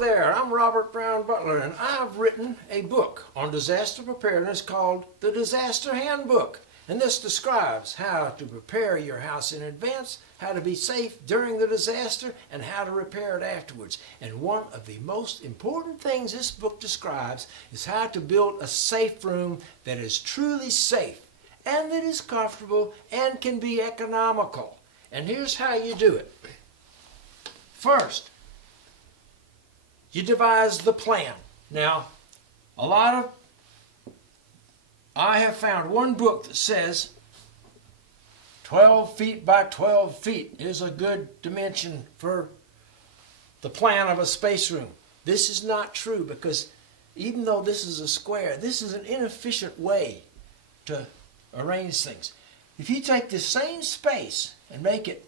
there, I'm Robert Brown Butler, and I've written a book on disaster preparedness called The Disaster Handbook. And this describes how to prepare your house in advance, how to be safe during the disaster, and how to repair it afterwards. And one of the most important things this book describes is how to build a safe room that is truly safe and that is comfortable and can be economical. And here's how you do it. First, you devise the plan. Now, I have found one book that says 12 feet by 12 feet is a good dimension for the plan of a space room. This is not true, because even though this is a square, this is an inefficient way to arrange things. If you take the same space and make it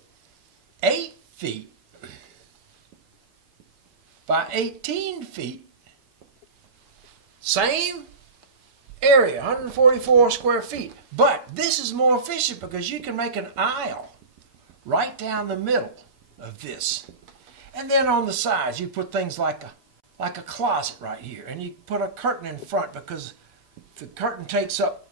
8 feet by 18 feet, same area, 144 square feet. But this is more efficient because you can make an aisle right down the middle of this. And then on the sides, you put things like a closet right here. And you put a curtain in front because the curtain takes up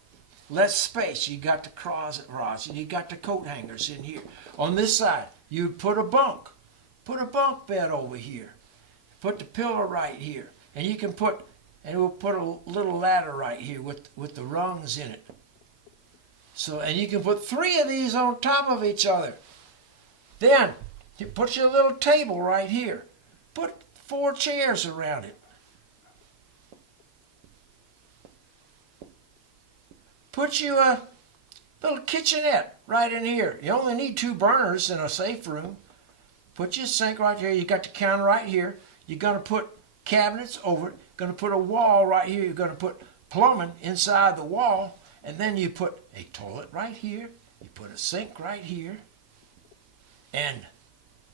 less space. You got the closet rods and you got the coat hangers in here. On this side, you put a bunk. Put a bunk bed over here. Put the pillow right here. And you can put, and we'll put a little ladder right here with the rungs in it. So, and you can put 3 of these on top of each other. Then, you put your little table right here. Put 4 chairs around it. Put you a little kitchenette right in here. You only need 2 burners in a safe room. Put your sink right here. You got the counter right here. You're going to put cabinets over it. You're going to put a wall right here. You're going to put plumbing inside the wall. And then you put a toilet right here. You put a sink right here. And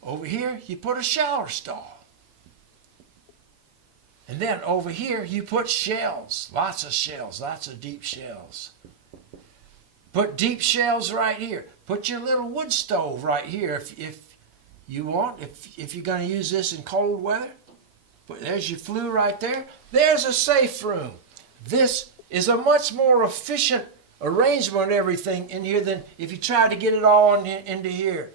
over here, you put a shower stall. And then over here, you put shelves. Lots of deep shelves. Put deep shelves right here. Put your little wood stove right here if you want, if you're going to use this in cold weather. But there's your flue right there. There's a safe room. This is a much more efficient arrangement of everything in here than if you try to get it all into here.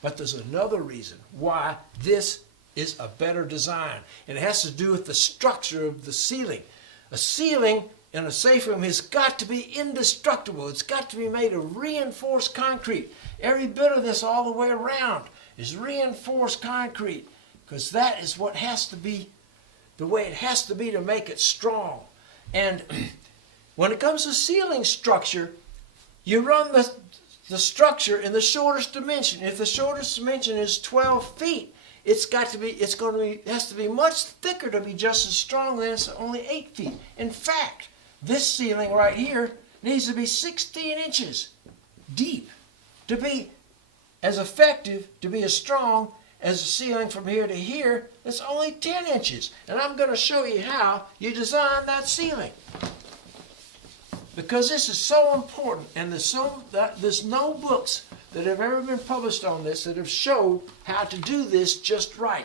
But there's another reason why this is a better design. And it has to do with the structure of the ceiling. A ceiling in a safe room has got to be indestructible. It's got to be made of reinforced concrete. Every bit of this all the way around is reinforced concrete, because that is what has to be, the way it has to be to make it strong. And when it comes to ceiling structure, you run the structure in the shortest dimension. If the shortest dimension is 12 feet, it has to be much thicker to be just as strong than it's only 8 feet. In fact, this ceiling right here needs to be 16 inches deep to be as effective, to be as strong as the ceiling from here to here. It's only 10 inches. And I'm going to show you how you design that ceiling, because this is so important, and there's no books that have ever been published on this that have showed how to do this just right.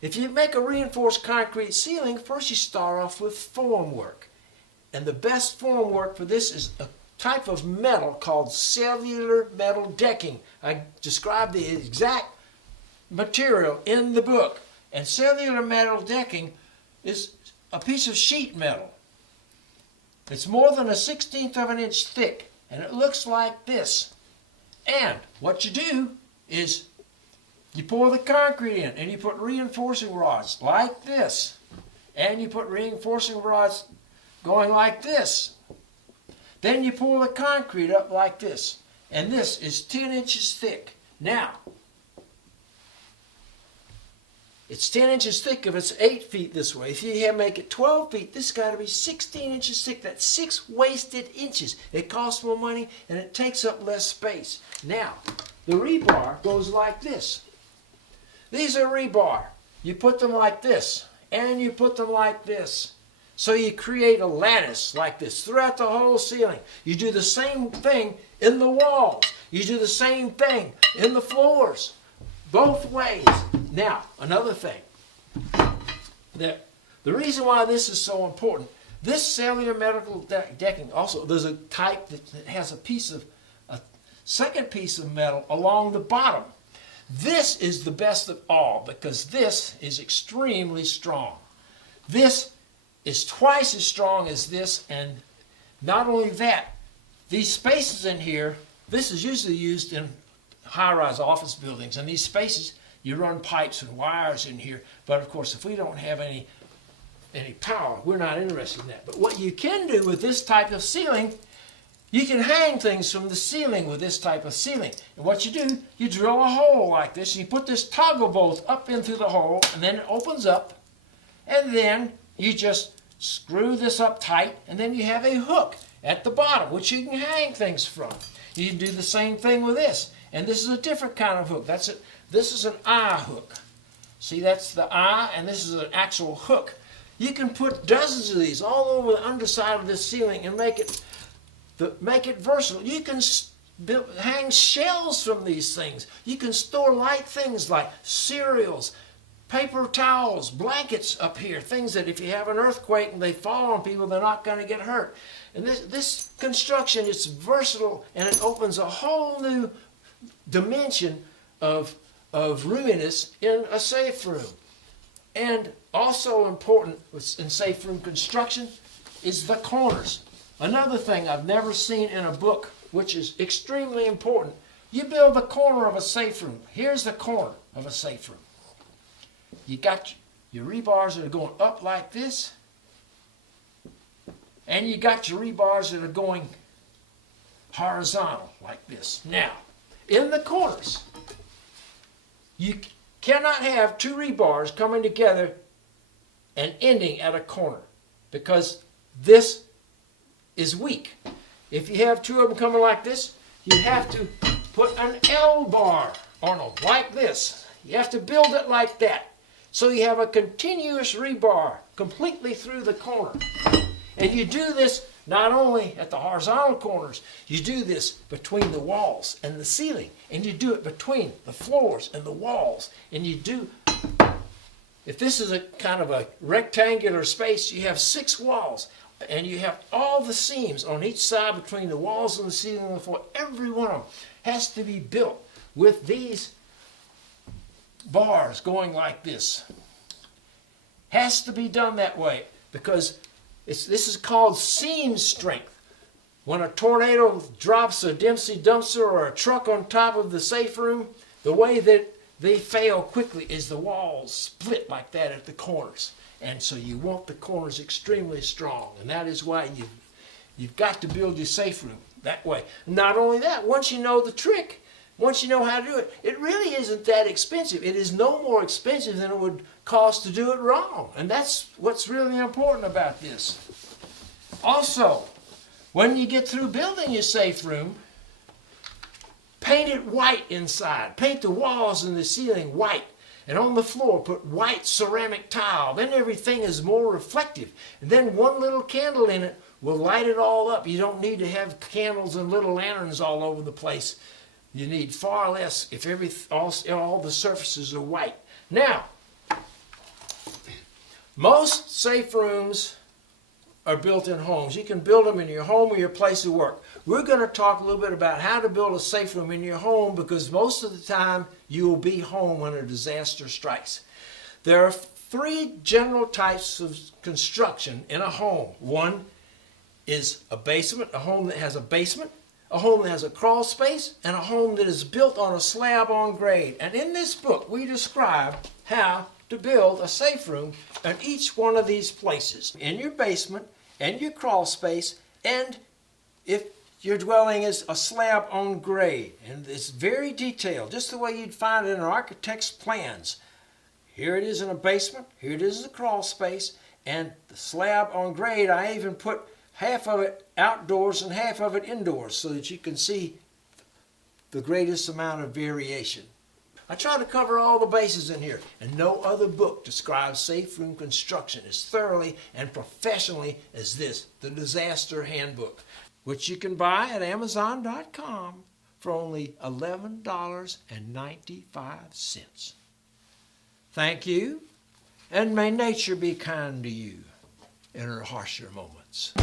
If you make a reinforced concrete ceiling, first you start off with formwork. And the best formwork for this is a type of metal called cellular metal decking. I describe the exact material in the book. And cellular metal decking is a piece of sheet metal. It's more than 1/16 of an inch thick, and it looks like this. And what you do is you pour the concrete in, and you put reinforcing rods like this. And you put reinforcing rods going like this. Then you pour the concrete up like this. And this is 10 inches thick. Now, it's 10 inches thick if it's 8 feet this way. If you make it 12 feet, this has got to be 16 inches thick. That's 6 wasted inches. It costs more money and it takes up less space. Now, the rebar goes like this. These are rebar. You put them like this, and you put them like this. So you create a lattice like this throughout the whole ceiling. You do the same thing in the walls. You do the same thing in the floors. Both ways. Now, another thing, the reason why this is so important, this cellular medical decking also, there's a type that has a second piece of metal along the bottom. This is the best of all because this is extremely strong. This is twice as strong as this, and not only that, these spaces in here, this is usually used in high-rise office buildings, and these spaces, you run pipes and wires in here, but of course if we don't have any power, we're not interested in that. But what you can do with this type of ceiling, you can hang things from the ceiling with this type of ceiling. And what you do, you drill a hole like this, and you put this toggle bolt up into the hole, and then it opens up, and then you just screw this up tight, and then you have a hook at the bottom, which you can hang things from. You can do the same thing with this. And this is a different kind of hook. That's it. This is an eye hook. See, that's the eye, and this is an actual hook. You can put dozens of these all over the underside of this ceiling and make it versatile. You can hang shells from these things. You can store light things like cereals, paper towels, blankets up here, things that if you have an earthquake and they fall on people, they're not going to get hurt. And this construction, it's versatile, and it opens a whole new dimension of roominess in a safe room. And also important in safe room construction is the corners. Another thing I've never seen in a book, which is extremely important, you build the corner of a safe room. Here's the corner of a safe room. You got your rebars that are going up like this, and you got your rebars that are going horizontal like this. Now, in the corners, you cannot have two rebars coming together and ending at a corner because this is weak. If you have two of them coming like this, you have to put an L bar on them like this. You have to build it like that. So you have a continuous rebar completely through the corner. And you do this not only at the horizontal corners, you do this between the walls and the ceiling, and you do it between the floors and the walls. And you do, if this is a kind of a rectangular space, you have 6 walls, and you have all the seams on each side between the walls and the ceiling and the floor. Every one of them has to be built with these bars going like this. Has to be done that way because this is called seam strength. When a tornado drops a Dempsey dumpster or a truck on top of the safe room, the way that they fail quickly is the walls split like that at the corners. And so you want the corners extremely strong, and that is why you've got to build your safe room that way. Not only that, once you know the trick, once you know how to do it, it really isn't that expensive. It is no more expensive than it would cost to do it wrong. And that's what's really important about this. Also, when you get through building your safe room, paint it white inside. Paint the walls and the ceiling white. And on the floor, put white ceramic tile. Then everything is more reflective. And then one little candle in it will light it all up. You don't need to have candles and little lanterns all over the place. You need far less if all the surfaces are white. Now, most safe rooms are built in homes. You can build them in your home or your place of work. We're going to talk a little bit about how to build a safe room in your home because most of the time you will be home when a disaster strikes. There are 3 general types of construction in a home. One is a basement, a home that has a basement, a home that has a crawl space, and a home that is built on a slab on grade. And in this book, we describe how to build a safe room in each one of these places. In your basement, and your crawl space, and if your dwelling is a slab on grade. And it's very detailed, just the way you'd find it in an architect's plans. Here it is in a basement, here it is in a crawl space, and the slab on grade, I even put half of it outdoors and half of it indoors so that you can see the greatest amount of variation. I try to cover all the bases in here, and no other book describes safe room construction as thoroughly and professionally as this, the Disaster Handbook, which you can buy at Amazon.com for only $11.95. Thank you, and may nature be kind to you in her harsher moments.